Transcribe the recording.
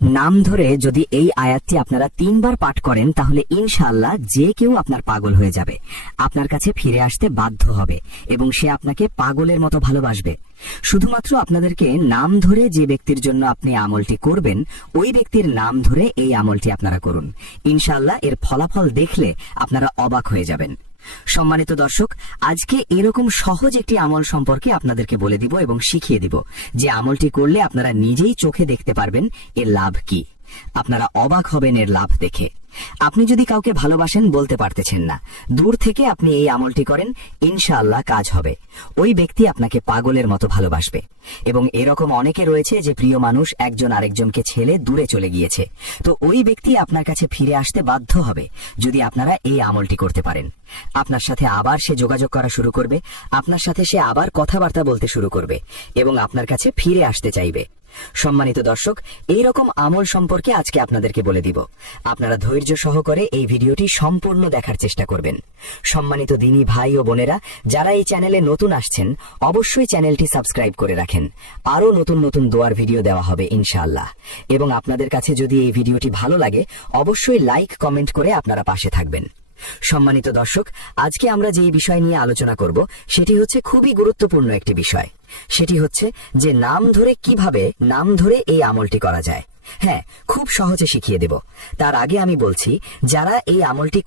নাম ধরে যদি এই আয়াতটি আপনারা 3 বার পাঠ করেন তাহলে ইনশাআল্লাহ যে কেউ আপনার পাগল হয়ে যাবে, আপনার কাছে ফিরে আসতে বাধ্য হবে এবং সে আপনাকে পাগলের মতো ভালোবাসবে। শুধুমাত্র আপনাদেরকে নাম ধরে যে ব্যক্তির জন্য আপনি আমলটি করবেন ওই ব্যক্তির নাম ধরে এই আমলটি আপনারা করুন। ইনশাআল্লাহ এর ফলাফল দেখলে আপনারা অবাক হয়ে যাবেন। সম্মানিত দর্শক, আজকে এরকম সহজ একটি আমল সম্পর্কে আপনাদেরকে বলে দিব এবং শিখিয়ে দিব যে আমলটি করলে আপনারা নিজেই চোখে দেখতে পারবেন এর লাভ কি। আপনারা অবাক হবেন এর লাভ দেখে। আপনি যদি কাউকে ভালোবাসেন বলতে পারতেছেন না, দূর থেকে আপনি এই আমলটি করেন, ইনশাআল্লাহ কাজ হবে। ওই ব্যক্তি আপনাকে পাগলের মতো ভালোবাসবে। এবং এরকম অনেকে রয়েছে যে প্রিয় মানুষ একজন আরেকজনকে ছেড়ে দূরে চলে গিয়েছে, তো ওই ব্যক্তি আপনার কাছে ফিরে আসতে বাধ্য হবে যদি আপনারা এই আমলটি করতে পারেন। আপনার সাথে আবার সে যোগাযোগ করা শুরু করবে, আপনার সাথে সে আবার কথাবার্তা বলতে শুরু করবে এবং আপনার কাছে ফিরে আসতে চাইবে। সম্মানিত দর্শক, এইরকম আমল সম্পর্কে আজকে আপনাদেরকে বলে দিব। আপনারা ধৈর্য সহকারে এই ভিডিওটি সম্পূর্ণ দেখার চেষ্টা করবেন। সম্মানিত দিনী ভাই ও বোনেরা, যারা এই চ্যানেলে নতুন আসছেন অবশ্যই চ্যানেলটি সাবস্ক্রাইব করে রাখেন। আরও নতুন নতুন দোয়ার ভিডিও দেওয়া হবে ইনশাআল্লাহ। এবং আপনাদের কাছে যদি এই ভিডিওটি ভালো লাগে অবশ্যই লাইক কমেন্ট করে আপনারা পাশে থাকবেন। সম্মানিত দর্শক, আজকে আমরা যে বিষয় নিয়ে আলোচনা করব সেটি হচ্ছে খুবই গুরুত্বপূর্ণ একটি বিষয়। সেটি হচ্ছে যে কিভাবে নাম ধরে এই আমলটি করা যায়। হ্যাঁ, খুব সহজে শিখিয়ে দেব। তার আগে আমি বলছি, যারা এই আমলটি